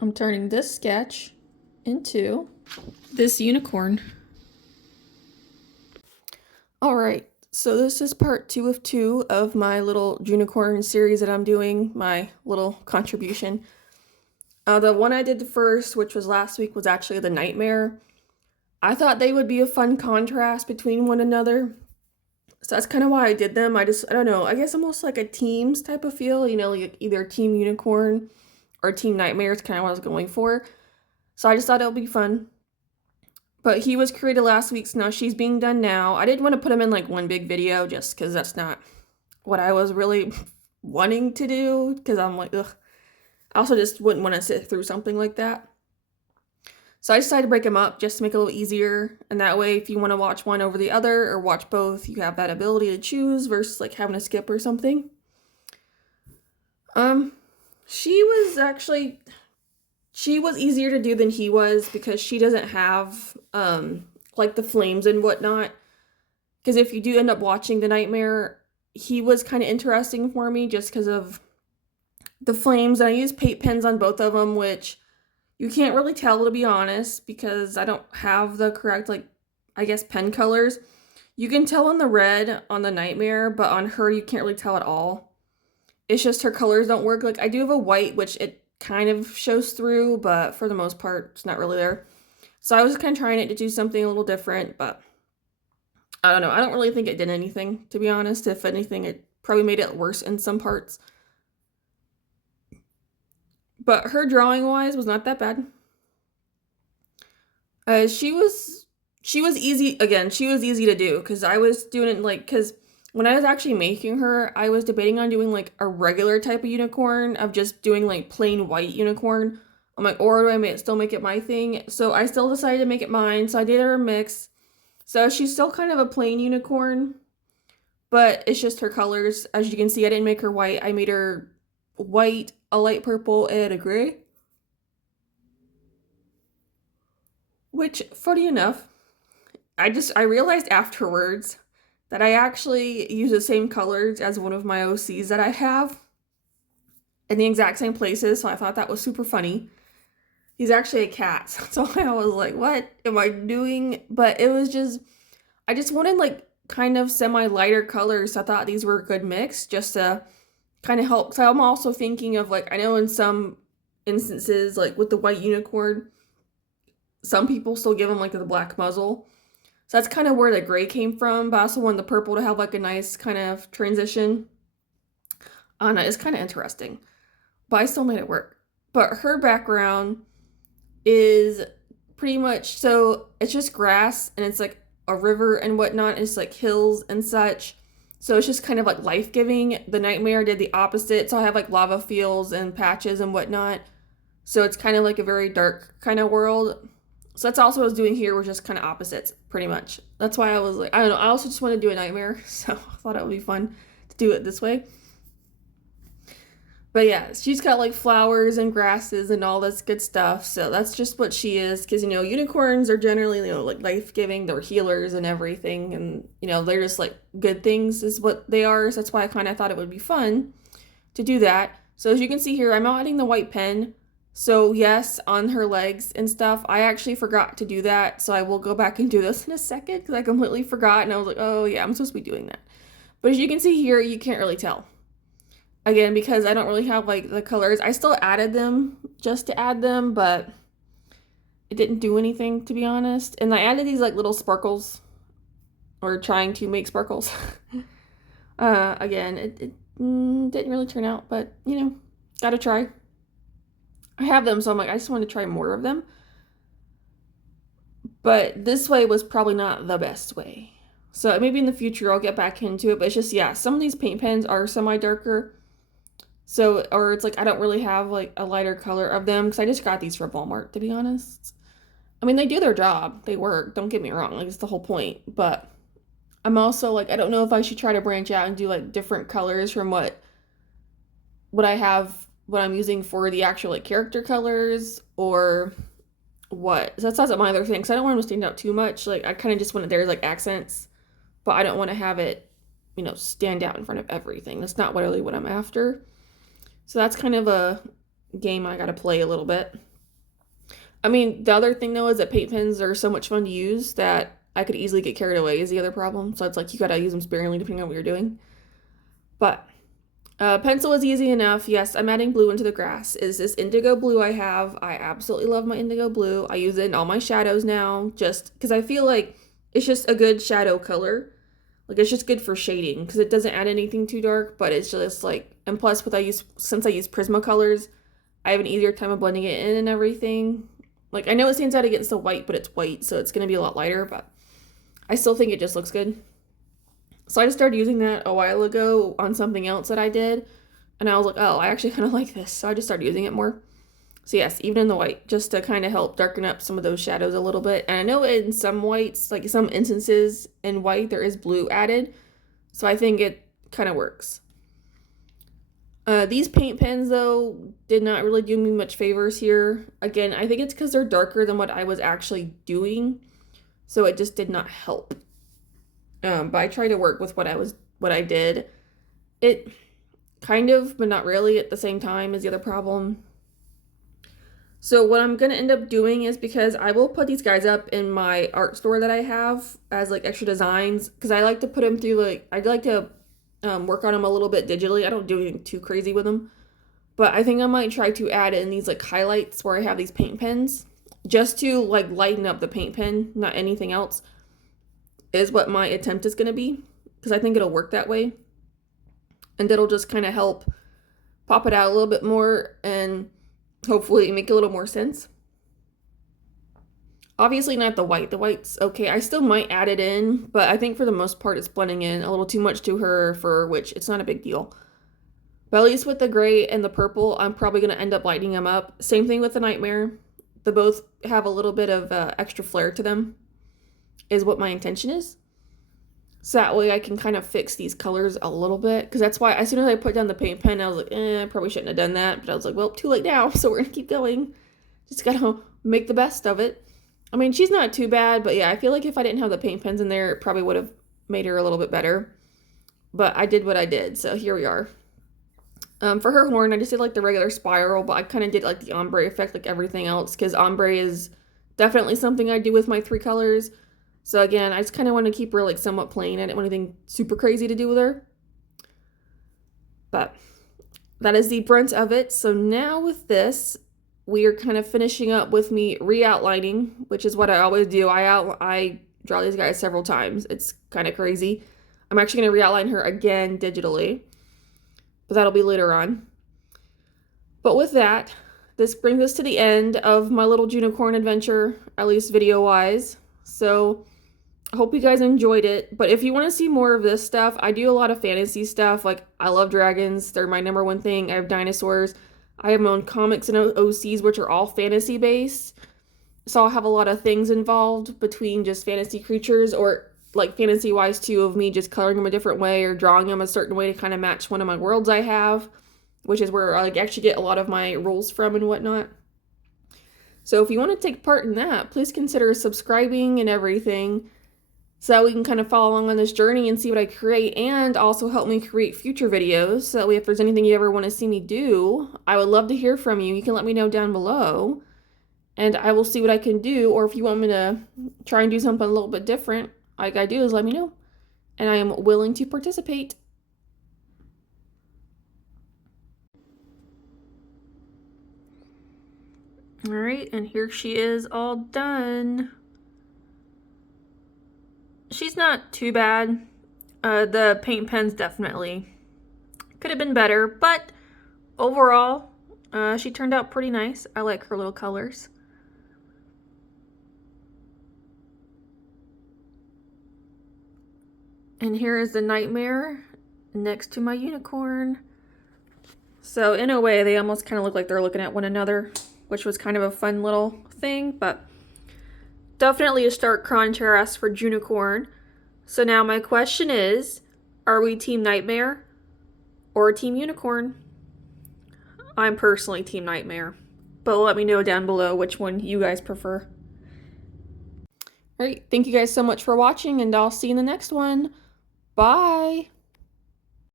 I'm turning this sketch into this unicorn. Alright, so this is part 2 of 2 of my little Junicorn series that I'm doing, my little contribution. The one I did first, which was last week, was actually the nightmare. I thought they would be a fun contrast between one another. So that's kind of why I did them. I don't know, I guess almost like a teams type of feel, you know, like either Team Unicorn or Team Nightmare is kind of what I was going for. So I just thought it would be fun. But he was created last week, so now she's being done now. I didn't want to put him in like one big video just because that's not what I was really wanting to do, because I'm like, ugh. I also just wouldn't want to sit through something like that. So I decided to break them up just to make it a little easier, and that way if you want to watch one over the other or watch both, you have that ability to choose versus like having to skip or something. She was easier to do than he was because she doesn't have like the flames and whatnot. Because if you do end up watching the nightmare, he was kind of interesting for me just because of the flames. And I used paint pens on both of them, which you can't really tell, to be honest, because I don't have the correct, like, I guess pen colors. You can tell on the red on the nightmare, but on her you can't really tell at all. It's just her colors don't work. Like, I do have a white, which it kind of shows through, but for the most part, it's not really there. So I was kind of trying it to do something a little different, but I don't know. I don't really think it did anything, to be honest. If anything, it probably made it worse in some parts. But her drawing-wise was not that bad. She was easy, again, she was easy to do, because I was doing it, like, because when I was actually making her, I was debating on doing, like, a regular type of unicorn, of just doing, like, plain white unicorn. I'm like, or do I still make it my thing? So I still decided to make it mine, so I did her mix. So she's still kind of a plain unicorn, but it's just her colors. As you can see, I didn't make her white. I made her white, a light purple, and a gray. Which, funny enough, I realized afterwards that I actually use the same colors as one of my OCs that I have in the exact same places, so I thought that was super funny. He's actually a cat, so I was like, what am I doing? But it was just, I just wanted like kind of semi-lighter colors, so I thought these were a good mix just to kind of help. So I'm also thinking of, like, I know in some instances, like with the white unicorn, some people still give them like the black muzzle. So that's kind of where the gray came from, but I also wanted the purple to have like a nice kind of transition. And it's kind of interesting, but I still made it work. But her background is pretty much, so it's just grass and it's like a river and whatnot, and it's like hills and such. So it's just kind of like life-giving. The nightmare did the opposite, so I have like lava fields and patches and whatnot. So it's kind of like a very dark kind of world. So that's also what I was doing here, was just kind of opposites, pretty much. That's why I was like, I don't know, I also just want to do a nightmare, so I thought it would be fun to do it this way. But yeah, she's got like flowers and grasses and all this good stuff, so that's just what she is. Because, you know, unicorns are generally, you know, like life-giving, they're healers and everything, and, you know, they're just like good things is what they are. So that's why I kind of thought it would be fun to do that. So as you can see here, I'm not adding the white pen. So yes, on her legs and stuff, I actually forgot to do that. So I will go back and do this in a second because I completely forgot. And I was like, oh yeah, I'm supposed to be doing that. But as you can see here, you can't really tell. Again, because I don't really have like the colors. I still added them just to add them, but it didn't do anything, to be honest. And I added these like little sparkles, or trying to make sparkles. Again, it didn't really turn out, but you know, gotta try. I have them, so I'm like, I just want to try more of them. But this way was probably not the best way. So maybe in the future I'll get back into it. But it's just, yeah, some of these paint pens are semi-darker. So, or it's like I don't really have like a lighter color of them, because I just got these from Walmart, to be honest. I mean, they do their job. They work. Don't get me wrong. Like, it's the whole point. But I'm also like, I don't know if I should try to branch out and do like different colors from what I have, what I'm using for the actual like character colors, or what. So that's my other thing, because I don't want them to stand out too much. Like, I kind of just want it there as like accents, but I don't want to have it, you know, stand out in front of everything. That's not really what I'm after. So that's kind of a game I gotta play a little bit. I mean, the other thing though is that paint pens are so much fun to use that I could easily get carried away is the other problem. So it's like you gotta use them sparingly depending on what you're doing. But pencil is easy enough. Yes, I'm adding blue into the grass. Is this indigo blue I have? I absolutely love my indigo blue. I use it in all my shadows now just because I feel like it's just a good shadow color. Like it's just good for shading because it doesn't add anything too dark, but it's just like, and plus since I use Prismacolors, I have an easier time of blending it in and everything. Like I know it stands out against the white, but it's white, so it's gonna be a lot lighter, but I still think it just looks good. So I just started using that a while ago on something else that I did, and I was like, oh, I actually kind of like this, so I just started using it more. So yes, even in the white, just to kind of help darken up some of those shadows a little bit. And I know in some whites, like some instances in white, there is blue added, so I think it kind of works. These paint pens, though, did not really do me much favors here. Again, I think it's because they're darker than what I was actually doing, so it just did not help. But I tried to work with what I did. It kind of, but not really at the same time is the other problem. So what I'm going to end up doing is, because I will put these guys up in my art store that I have as like extra designs, because I like to put them through like, I'd like to work on them a little bit digitally. I don't do anything too crazy with them, but I think I might try to add in these like highlights where I have these paint pens just to like lighten up the paint pen, not anything else, is what my attempt is going to be, because I think it'll work that way, and it'll just kind of help pop it out a little bit more and hopefully make a little more sense. Obviously not the white. The white's okay. I still might add it in, but I think for the most part it's blending in a little too much to her, for which it's not a big deal. But at least with the gray and the purple, I'm probably going to end up lightening them up. Same thing with the Nightmare. They both have a little bit of extra flair to them, is what my intention is. So that way I can kind of fix these colors a little bit. Because that's why as soon as I put down the paint pen, I was like, I probably shouldn't have done that. But I was like, well, too late now. So we're going to keep going. Just got to make the best of it. I mean, she's not too bad. But yeah, I feel like if I didn't have the paint pens in there, it probably would have made her a little bit better. But I did what I did. So here we are. For her horn, I just did like the regular spiral. But I kind of did like the ombre effect like everything else. Because ombre is definitely something I do with my 3 colors. So again, I just kind of want to keep her like somewhat plain. I didn't want anything super crazy to do with her. But that is the brunt of it. So now with this, we are kind of finishing up with me re-outlining, which is what I always do. I draw these guys several times. It's kind of crazy. I'm actually going to re-outline her again digitally, but that'll be later on. But with that, this brings us to the end of my little Junicorn adventure, at least video-wise. So I hope you guys enjoyed it, but if you want to see more of this stuff, I do a lot of fantasy stuff. Like, I love dragons. They're my #1 thing. I have dinosaurs. I have my own comics and OCs, which are all fantasy based. So I'll have a lot of things involved between just fantasy creatures, or like fantasy wise too, of me just coloring them a different way or drawing them a certain way to kind of match one of my worlds I have, which is where I like actually get a lot of my rules from and whatnot. So if you want to take part in that, please consider subscribing and everything, so that we can kind of follow along on this journey and see what I create, and also help me create future videos. So that way, if there's anything you ever want to see me do, I would love to hear from you. You can let me know down below, and I will see what I can do. Or if you want me to try and do something a little bit different, like I do, is let me know, and I am willing to participate. All right, and here she is all done. She's not too bad. The paint pens definitely could have been better, but overall, she turned out pretty nice. I like her little colors. And here is the Nightmare next to my Unicorn. So in a way, they almost kind of look like they're looking at one another, which was kind of a fun little thing, but definitely a stark contrast for Junicorn. So now my question is, are we Team Nightmare or Team Unicorn? I'm personally Team Nightmare, but let me know down below which one you guys prefer. Alright, thank you guys so much for watching, and I'll see you in the next one. Bye!